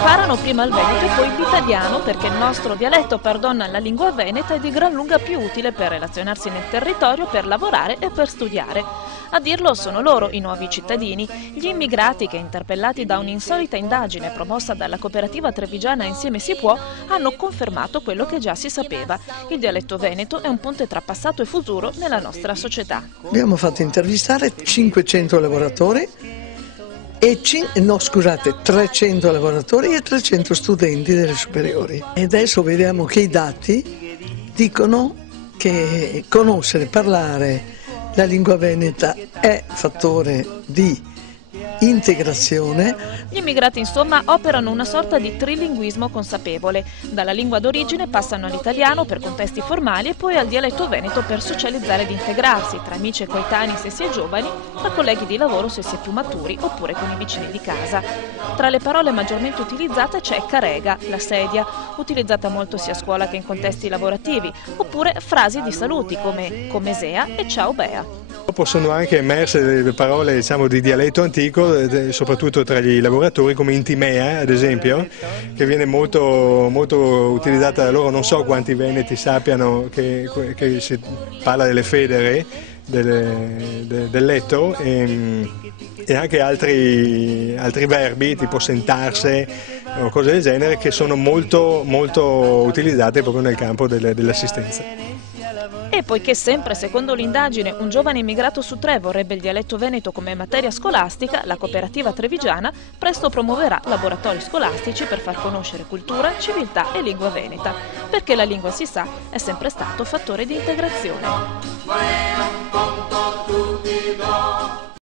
Imparano prima il veneto e poi l'italiano, perché il nostro dialetto, perdona, la lingua veneta, è di gran lunga più utile per relazionarsi nel territorio, per lavorare e per studiare. A dirlo sono loro, i nuovi cittadini, gli immigrati che, interpellati da un'insolita indagine promossa dalla cooperativa trevigiana Insieme si può, hanno confermato quello che già si sapeva. Il dialetto veneto è un ponte tra passato e futuro nella nostra società. Abbiamo fatto intervistare 500 lavoratori e 300 lavoratori e 300 studenti delle superiori. E adesso vediamo che i dati dicono che conoscere, parlare la lingua veneta è fattore di integrazione. Gli immigrati insomma operano una sorta di trilinguismo consapevole. Dalla lingua d'origine passano all'italiano per contesti formali e poi al dialetto veneto per socializzare ed integrarsi, tra amici e coetanei se si è giovani, tra colleghi di lavoro se si è più maturi oppure con i vicini di casa. Tra le parole maggiormente utilizzate c'è carega, la sedia, utilizzata molto sia a scuola che in contesti lavorativi, oppure frasi di saluti come sea e ciao bea. Possono anche emerse delle parole, diciamo, di dialetto antico, soprattutto tra gli lavoratori, come intimea, ad esempio, che viene molto utilizzata da loro. Non so quanti veneti sappiano che si parla delle federe, del letto, e anche altri verbi, tipo sentarse o cose del genere, che sono molto utilizzate proprio nel campo dell'assistenza. E poiché sempre secondo l'indagine un giovane immigrato su 3 vorrebbe il dialetto veneto come materia scolastica, la cooperativa trevigiana presto promuoverà laboratori scolastici per far conoscere cultura, civiltà e lingua veneta, perché la lingua, si sa, è sempre stato fattore di integrazione.